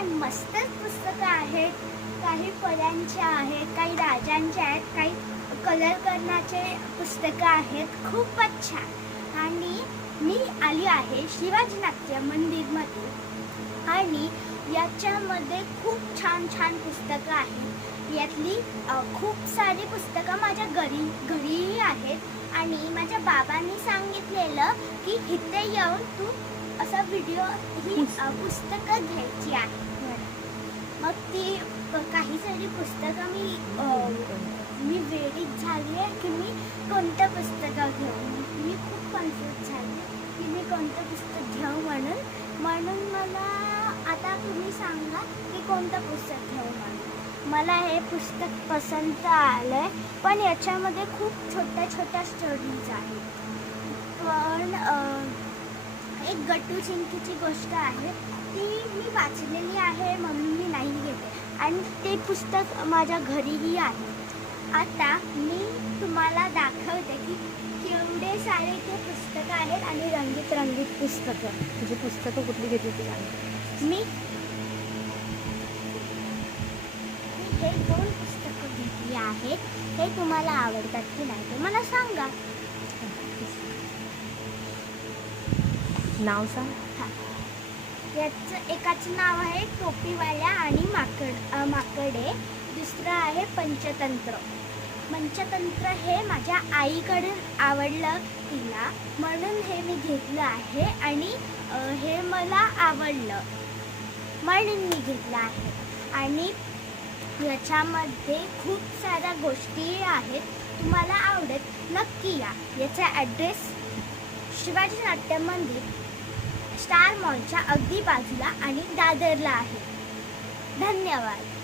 काय मस्तच पुस्तकं आहेत. काही पद्यांचे आहेत काही राजांच्या आहेत काही कलर करण्याचे पुस्तकं आहेत. खूपच छान. आणि मी आली आहे शिवाजी नाट्य मंदिरमध्ये. आणि याच्यामध्ये खूप छान छान पुस्तकं आहेत. यातली खूप सारी पुस्तकं माझ्या घरी घरीही आहेत. आणि माझ्या बाबांनी सांगितलेलं की इथे येऊन तू असा व्हिडिओ ही पुस्तकं घ्यायची आहे मग ती काही सारी पुस्तकं मी मी वेळीत झाली आहे की मी कोणतं पुस्तकं घेऊ. मी खूप कन्फ्यूज झाले की मी कोणतं पुस्तक घेऊ म्हणून. म्हणून मला आता तुम्ही सांगा की कोणतं पुस्तक घेऊ म्हणून. मला हे पुस्तक पसंत आलं आहे पण याच्यामध्ये खूप छोट्या छोट्या स्टोरीज आहेत एक गट्टू चिंकीची गोष्ट आहे. ती मी वाचलेली आहे म्हणून मी नाही घेते. आणि ते पुस्तक माझ्या घरीही आहे. आता मी तुम्हाला दाखवते की केवढे सारे ते पुस्तकं आहेत आणि रंगीत रंगीत पुस्तकं. तुझी पुस्तकं कुठली घेतली ती सांग? मी मी हे दोन पुस्तकं घेतली आहेत. हे तुम्हाला आवडतात की नाही ते मला सांगा. नाव सांग. याचं एकाचं नाव आहे टोपीवाल्या आणि माकड अ, माकडे. दुसरं आहे पंचतंत्र. पंचतंत्र हे माझ्या आईकडून आवडलं तिला. म्हणून हे मी घेतलं आहे आणि अ, हे मला आवडलं. म्हणून मी घेतलं आहे. आणि याच्यामध्ये खूप साऱ्या गोष्टी आहेत. तुम्हाला आवडेल नक्की या. याचा ॲड्रेस शिवाजी नाट्य मंदिर स्टार मॉलच्या अगदी बाजूला आणि दादरला आहे. धन्यवाद.